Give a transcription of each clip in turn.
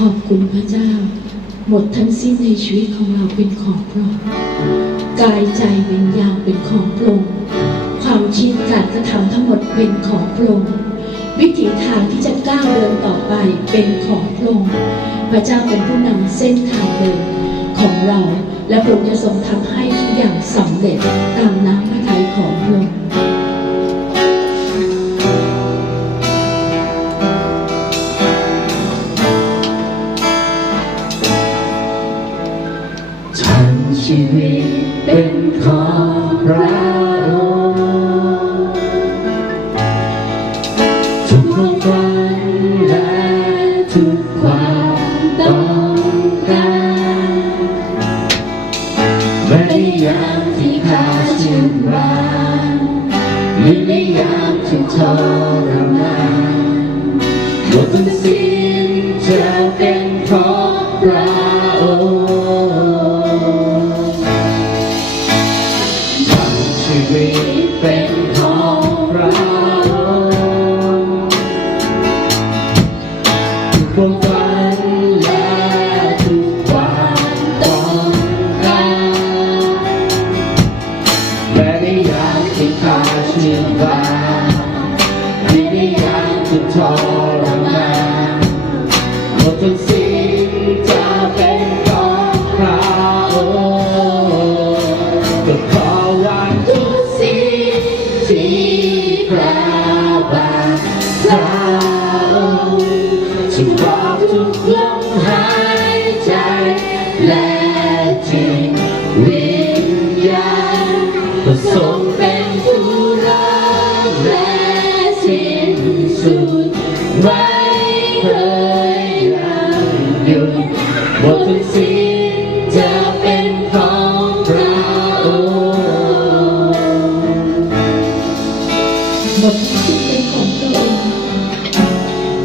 ขอบคุณพระเจ้าหมดทั้งสิ้นในชีวิตของเราเป็นของพระองค์กายใจวิญญาณเป็นของพระองค์ความคิดการกระทำทั้งหมดเป็นของพระองค์วิถีทางที่จะก้าวเดินต่อไปเป็นของพระองค์พระเจ้าเป็นผู้นำเส้นทางเดินของเราและพระองค์จะทรงทำให้ทุกอย่างสำเร็จตามน้ำพระทัยของพระองค์ชีวิตเป็นของพระองค์ทุกความฝันและทุกความต้องการแม้ในยามที่ข้าชื่นบานหรือในยามที่ทรมานหมดทั้งสิ้นจะเป็นเพราะพระองค์ชีวิตเป็นของพระองค์ทุกความฝันและทุกความต้องการแม้ในยามที่ข้าชื่นบานหรือในยามที่ทรมานหมดทั้งสิ้นจะเป็นของพระองค์ก็ขอวางที่พระบาทพระองค์จะบอกทุกลมหายใจและจิตวิญญาณก็ทรงเป็นผู้รักและสิ้นสุดไม่เคยยังหยุดหมดทั้งสิ้นจะเป็นของพระองค์หมดทั้งสิ้นเป็นของพระองค์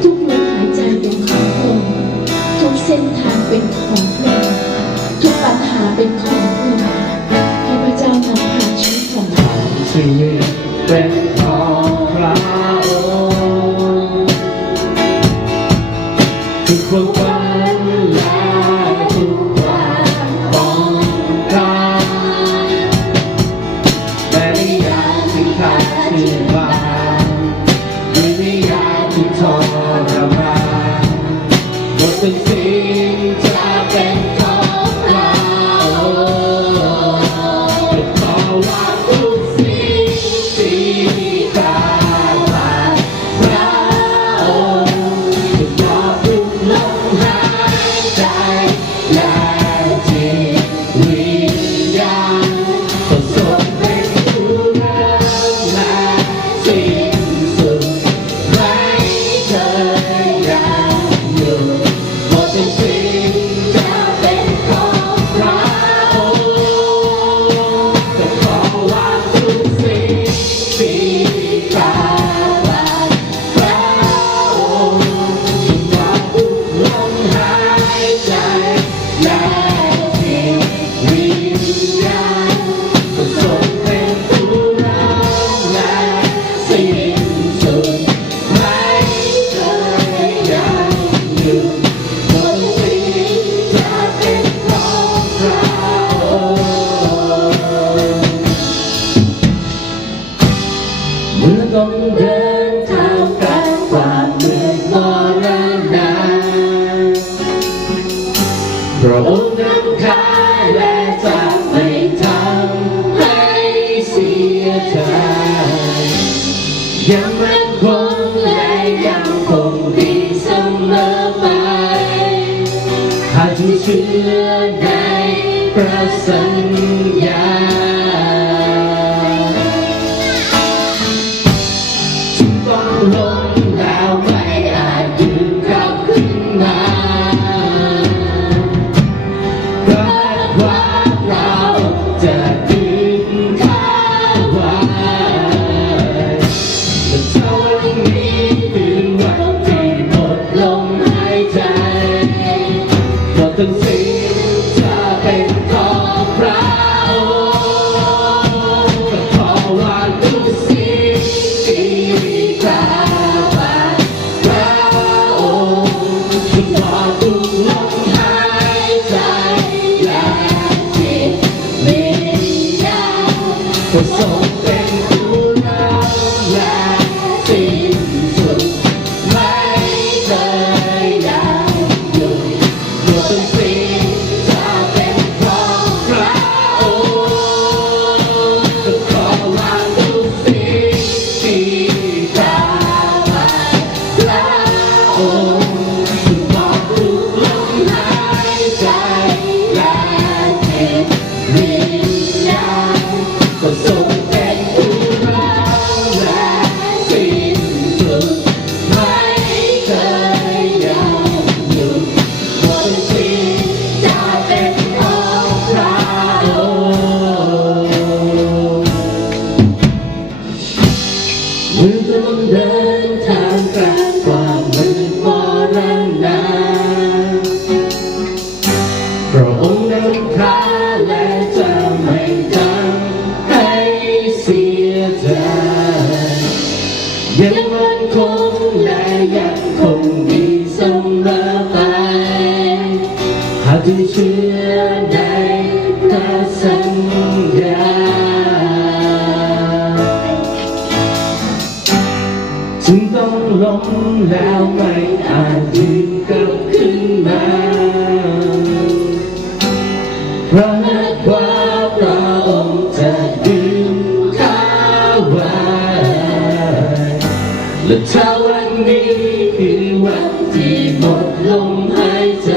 ทุกลมหายใจเป็นของพระองค์ทุกเส้นทางเป็นของพระองค์ทุกปัญหาเป็นของพระองค์ให้พระเจ้านำพาชีวิตของเราชีวิตเป็นของพระองค์ทุกความฝันและทุกความต้องการแม้ในยามที่ข้าชื่นบานหรือในยามที่ทรมานหมดทั้งสิ้นจะเป็นของพระองค์จะขอวางทุกสิ่งที่พระบาทพระองค์จะมอบทุกลมหายใจและจิตวิญญาณก็ทรงเป็นผู้รักและสิ้นสุดไม่เคยยังหยุดหมดทั้งสิ้นจะเป็นของพระองค์จะขอวางทุกสิ่งที่พระบาทพระองค์จะมอบทุกลมหายใจและจิตวิญญาณก็ทรงเป็นผู้รักและสิ้นสุดไม่เคยยังหยุดหมดทั้งสิ้นจะเป็นของพระองค์เมื่อต้องเดินทางกับความมืดมรณะพระองค์นำข้าและจะไม่ทำให้เสียใจยังมั่นคงและยังคงดีเสมอไปหากจะเชื่อในพระสัญญาทุกต้องลงแล้วไม่อาจยืนกลับขึ้นมาเพราะความเราจะดึงข้าไว้แต่ถ้าวันนี้คือวันที่หมดลมหายใจหมดทั้งสิ้นจะเป็นของพระ ที่เชื่อในพระสัญญาจึงต้องล้มแล้วไม่อาจยืนกลับขึ้นมาเพราะนักว่าพระองค์จะดึงข้าไว้และถ้าวันนี้คือวันที่หมดลมหายใจ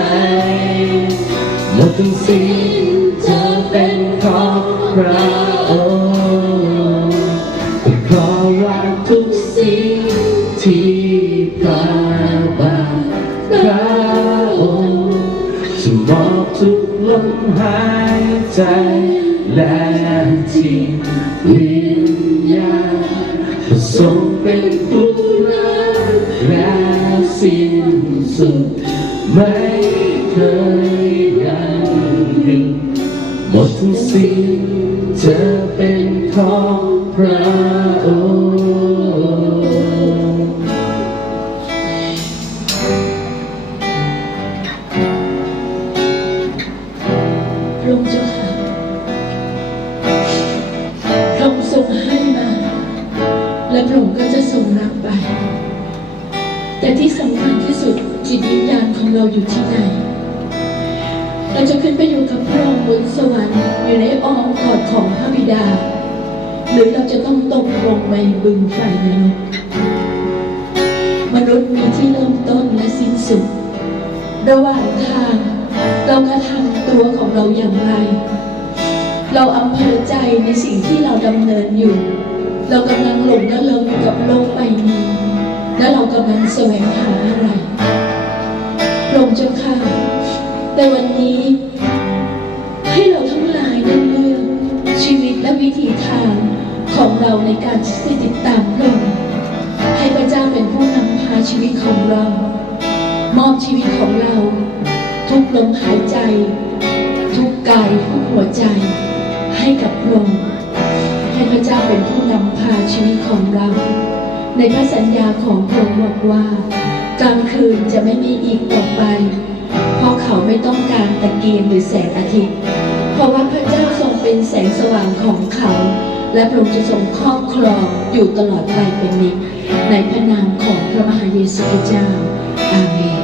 หมดทั้งสิ้นจะเป็นของพระองค์ก็ขอว่าทุกสิ่งที่พระบาทพระองค์จะมอบทุกลมหายใจและที่วิญญาณทรงเป็นผู้รักและสิ้นสุดไม่เคยยังหยุดหมดทุกสิ่งจะเป็นของพระองค์ พระองค์เจ้าค่ะพระองค์ทรงให้มาและพระองค์ก็จะทรงรับไปแต่ที่สำคัญที่สุดจิตวิญญาณของเราอยู่ที่ไหนเราจะขึ้นไปอยู่กับพระองค์บนสวรรค์อยู่ในอ้อมกอดของพระบิดาหรือเราจะต้องตกลงไปบึงไฟนรกมนุษย์มีที่เริ่มต้นและสิ้นสุดระหว่างทางเรากระทำตัวของเราอย่างไรเราอำเภอใจในสิ่งที่เราดำเนินอยู่เรากำลังหลงระเริงอยู่กับโลกใบนี้และเรากำลังแสวงหาอะไรพระองค์เจ้าค่ะแต่วันนี้ให้เราทั้งหลายได้เลือกชีวิตและวิถีทางของเราในการที่จะติดตามพระองค์ให้พระเจ้าเป็นผู้นำพาชีวิตของเรามอบชีวิตของเราทุกลมหายใจทุกกายทุกหัวใจให้กับพระองค์ให้พระเจ้าเป็นผู้นำพาชีวิตของเราในพระสัญญาของพระองค์บอกว่ากลางคืนจะไม่มีอีกต่อไปเพราะเขาไม่ต้องการตะเกียงหรือแสงอาทิตย์เพราะว่าพระเจ้าทรงเป็นแสงสว่างของเขาและพระองค์จะทรงครอบครองอยู่ตลอดไปเป็นนิจในพระนามของพระมหาเยซูคริสต์เจ้าอาเมน